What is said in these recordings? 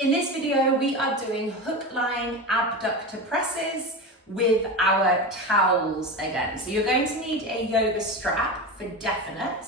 In this video, we are doing hook-lying abductor presses with our towels again. So you're going to need a yoga strap for definite.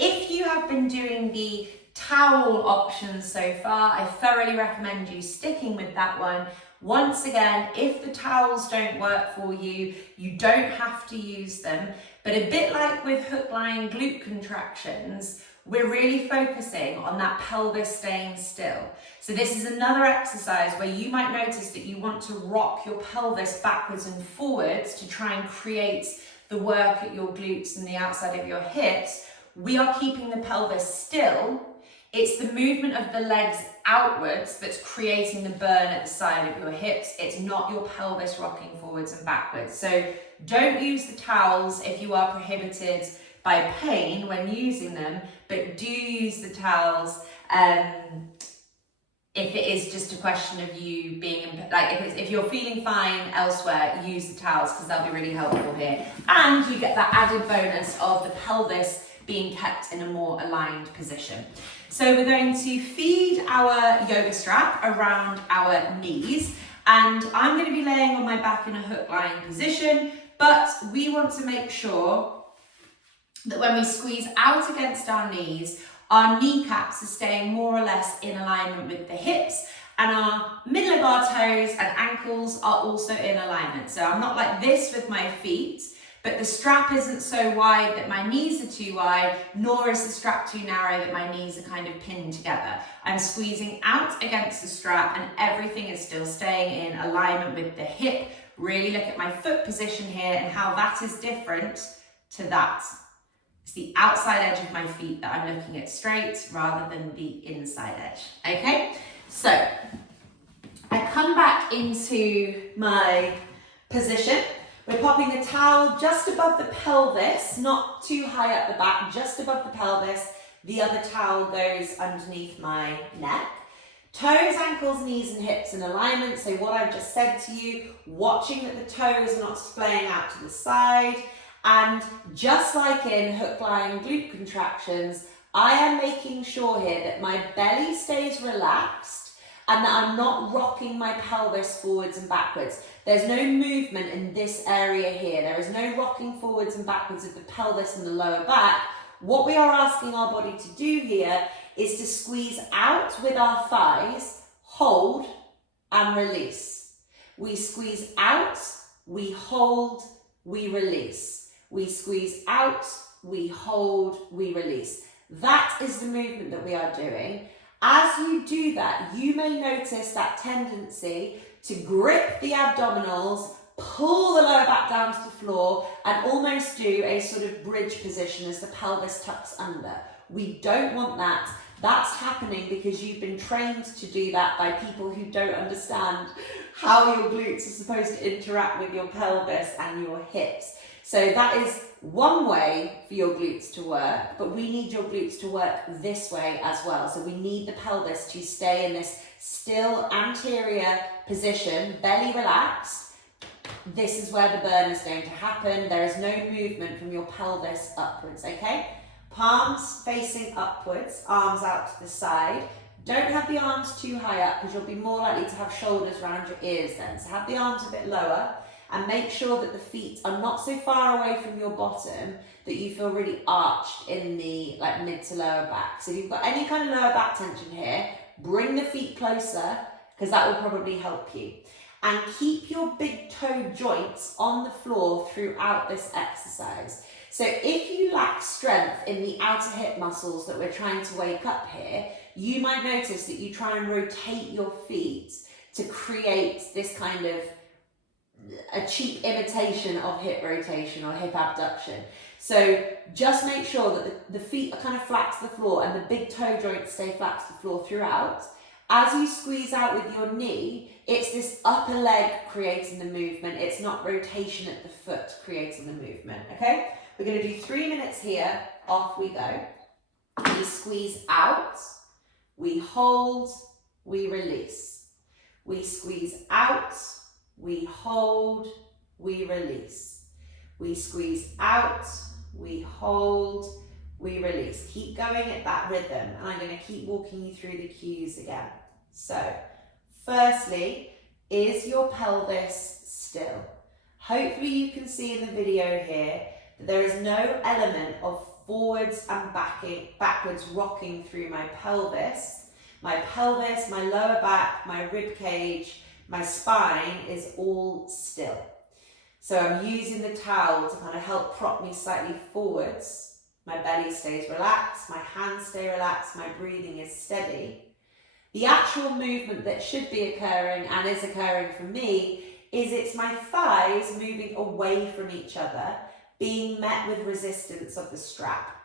If you have been doing the towel options so far, I thoroughly recommend you sticking with that one. Once again, if the towels don't work for you, you don't have to use them. But a bit like with hook-lying glute contractions, we're really focusing on that pelvis staying still. So this is another exercise where you might notice that you want to rock your pelvis backwards and forwards to try and create the work at your glutes and the outside of your hips. We are keeping the pelvis still. It's the movement of the legs outwards that's creating the burn at the side of your hips. It's not your pelvis rocking forwards and backwards. So don't use the towels if you are prohibited by pain when using them, but do use the towels if it is just a question of you being, like if you're feeling fine elsewhere, use the towels because they'll be really helpful here. And you get that added bonus of the pelvis being kept in a more aligned position. So we're going to feed our yoga strap around our knees, and I'm going to be laying on my back in a hook-lying position, but we want to make sure that when we squeeze out against our knees, our kneecaps are staying more or less in alignment with the hips, and our middle of our toes and ankles are also in alignment. So I'm not like this with my feet, but the strap isn't so wide that my knees are too wide, nor is the strap too narrow that my knees are kind of pinned together. I'm squeezing out against the strap and everything is still staying in alignment with the hip. Really look at my foot position here and how that is different to that. It's the outside edge of my feet that I'm looking at straight rather than the inside edge, okay? So I come back into my position. We're popping the towel just above the pelvis, not too high up the back, just above the pelvis. The other towel goes underneath my neck. Toes, ankles, knees and hips in alignment. So what I've just said to you, watching that the toes are not splaying out to the side. And just like in hook-lying glute contractions, I am making sure here that my belly stays relaxed and that I'm not rocking my pelvis forwards and backwards. There's no movement in this area here. There is no rocking forwards and backwards of the pelvis and the lower back. What we are asking our body to do here is to squeeze out with our thighs, hold and release. We squeeze out, we hold, we release. We squeeze out, we hold, we release. That is the movement that we are doing. As you do that, you may notice that tendency to grip the abdominals, pull the lower back down to the floor, and almost do a sort of bridge position as the pelvis tucks under. We don't want that. That's happening because you've been trained to do that by people who don't understand how your glutes are supposed to interact with your pelvis and your hips. So that is one way for your glutes to work, but we need your glutes to work this way as well. So we need the pelvis to stay in this still anterior position, belly relaxed. This is where the burn is going to happen. There is no movement from your pelvis upwards, okay? Palms facing upwards, arms out to the side. Don't have the arms too high up because you'll be more likely to have shoulders around your ears then. So have the arms a bit lower. And make sure that the feet are not so far away from your bottom that you feel really arched in the mid to lower back. So if you've got any kind of lower back tension here, bring the feet closer because that will probably help you. And keep your big toe joints on the floor throughout this exercise. So if you lack strength in the outer hip muscles that we're trying to wake up here, you might notice that you try and rotate your feet to create this kind of a cheap imitation of hip rotation or hip abduction. So just make sure that the feet are kind of flat to the floor and the big toe joints stay flat to the floor throughout. As you squeeze out with your knee, it's this upper leg creating the movement. It's not rotation at the foot creating the movement, okay? We're going to do 3 minutes here. Off we go. We squeeze out, we hold, we release. We squeeze out, we hold, we release. We squeeze out, we hold, we release. Keep going at that rhythm, and I'm going to keep walking you through the cues again. So, firstly, is your pelvis still? Hopefully you can see in the video here that there is no element of forwards and backwards rocking through my pelvis. My pelvis, my lower back, my rib cage, my spine is all still. So I'm using the towel to kind of help prop me slightly forwards. My belly stays relaxed, my hands stay relaxed, my breathing is steady. The actual movement that should be occurring and is occurring for me is it's my thighs moving away from each other, being met with resistance of the strap.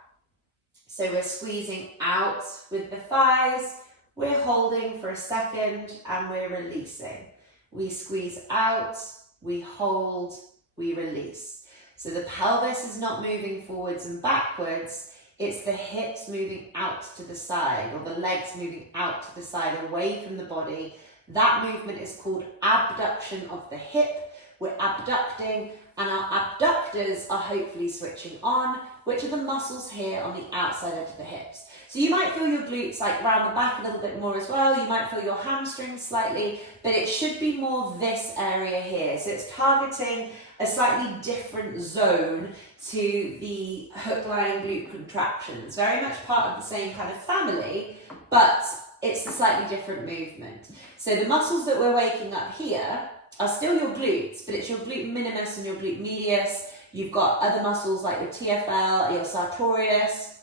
So we're squeezing out with the thighs, we're holding for a second and we're releasing. We squeeze out, we hold, we release. So the pelvis is not moving forwards and backwards, it's the hips moving out to the side or the legs moving out to the side away from the body. That movement is called abduction of the hip. We're abducting and our abductors are hopefully switching on, which are the muscles here on the outside edge of the hips. So you might feel your glutes like round the back a little bit more as well. You might feel your hamstrings slightly, but it should be more this area here. So it's targeting a slightly different zone to the hook-lying glute contractions. Very much part of the same kind of family, but it's a slightly different movement. So the muscles that we're waking up here are still your glutes, but it's your glute minimus and your glute medius. You've got other muscles like your TFL, your sartorius,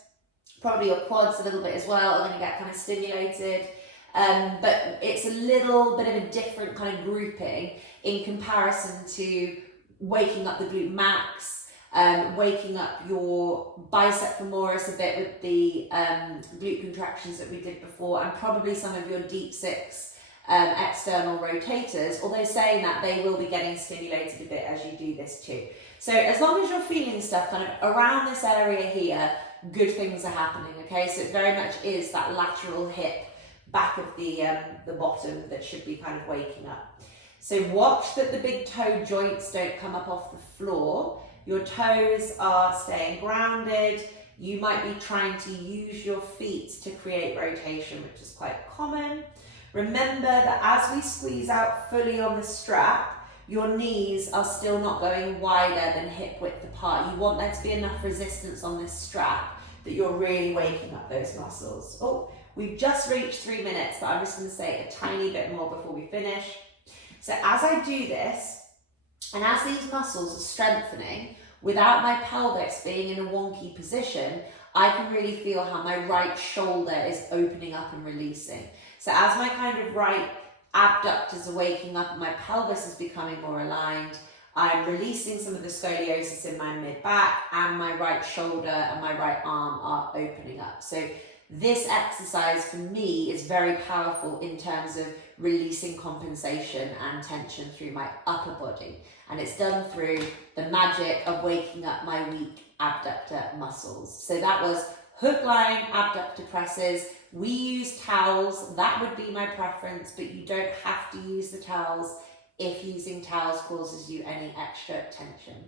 probably your quads a little bit as well are going to get kind of stimulated. But it's a little bit of a different kind of grouping in comparison to waking up the glute max, waking up your bicep femoris a bit with the glute contractions that we did before, and probably some of your deep six external rotators, although saying that they will be getting stimulated a bit as you do this too. So as long as you're feeling stuff kind of around this area here, good things are happening, okay? So it very much is that lateral hip back of the bottom that should be kind of waking up. So watch that the big toe joints don't come up off the floor. Your toes are staying grounded. You might be trying to use your feet to create rotation, which is quite common. Remember that as we squeeze out fully on the strap, your knees are still not going wider than hip width apart. You want there to be enough resistance on this strap that you're really waking up those muscles. Oh, we've just reached 3 minutes, but I'm just going to say a tiny bit more before we finish. So as I do this, and as these muscles are strengthening, without my pelvis being in a wonky position, I can really feel how my right shoulder is opening up and releasing. So as my kind of right abductors are waking up and my pelvis is becoming more aligned, I'm releasing some of the scoliosis in my mid-back, and my right shoulder and my right arm are opening up. So this exercise for me is very powerful in terms of releasing compensation and tension through my upper body. And it's done through the magic of waking up my weak abductor muscles. So that was Hooklying Abductor Presses. We use towels, that would be my preference, but you don't have to use the towels if using towels causes you any extra tension.